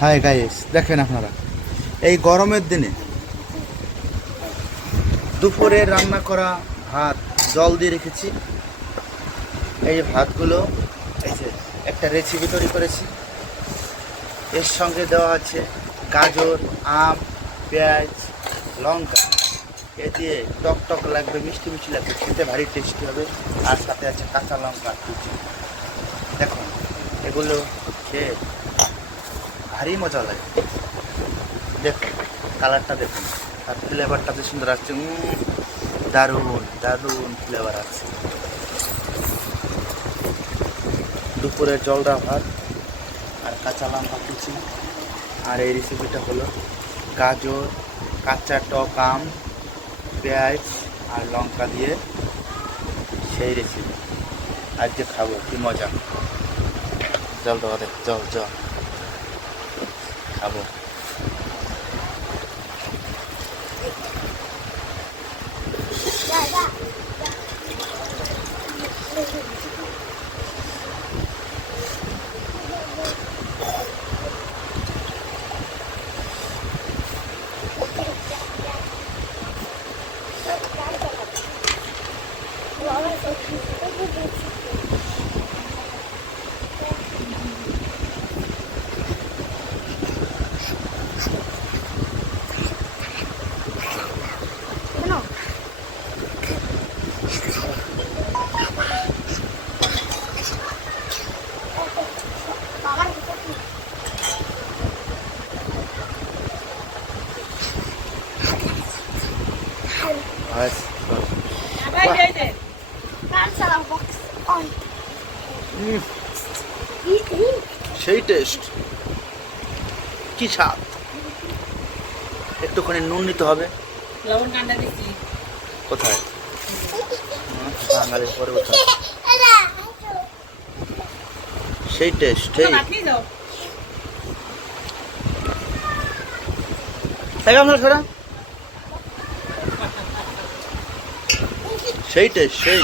Hi guys, দেখেন আপনারা এই গরমের দিনে দুপুরে রান্না করা ভাত জল দিয়ে রেখেছি। এই ভাতগুলো এই যে একটা রেসিপি তৈরি করেছি। এর সঙ্গে দেওয়া আছে গাজর, আম, পেঁয়াজ, লঙ্কা। এ দিয়ে টক টক লাগবে, মিষ্টি মিষ্টি লাগবে, খেতে ভারী টেস্টি হবে। আর সাথে আছে কাঁচা লঙ্কা কুচি। দেখুন এগুলো খেয়ে ভারী মজা লাগে। দেখুন কালারটা দেখুন, আর ফ্লেভারটা বেশ সুন্দর আসছে। দারুণ দারুণ ফ্লেভার আছে। দুপুরের জলটা ভাত আর কাঁচা লঙ্কা কুচি। আর এই রেসিপিটা হলো গাজর, কাঁচা টক আম, পেঁয়াজ আর লঙ্কা দিয়ে সেই রেসিপি। আজকে খাবো, কি মজা। জল দেওয়া দেখ, জল জল খাবো। সেই টেস্ট, কি স্বাদ। একটুখানি নুন নিতে হবে। লবণ কান্ডা দিচ্ছি কোথায়? বাঙালির পরে কোথায়? সেই টেস্ট, সেই টেস্ট, সেই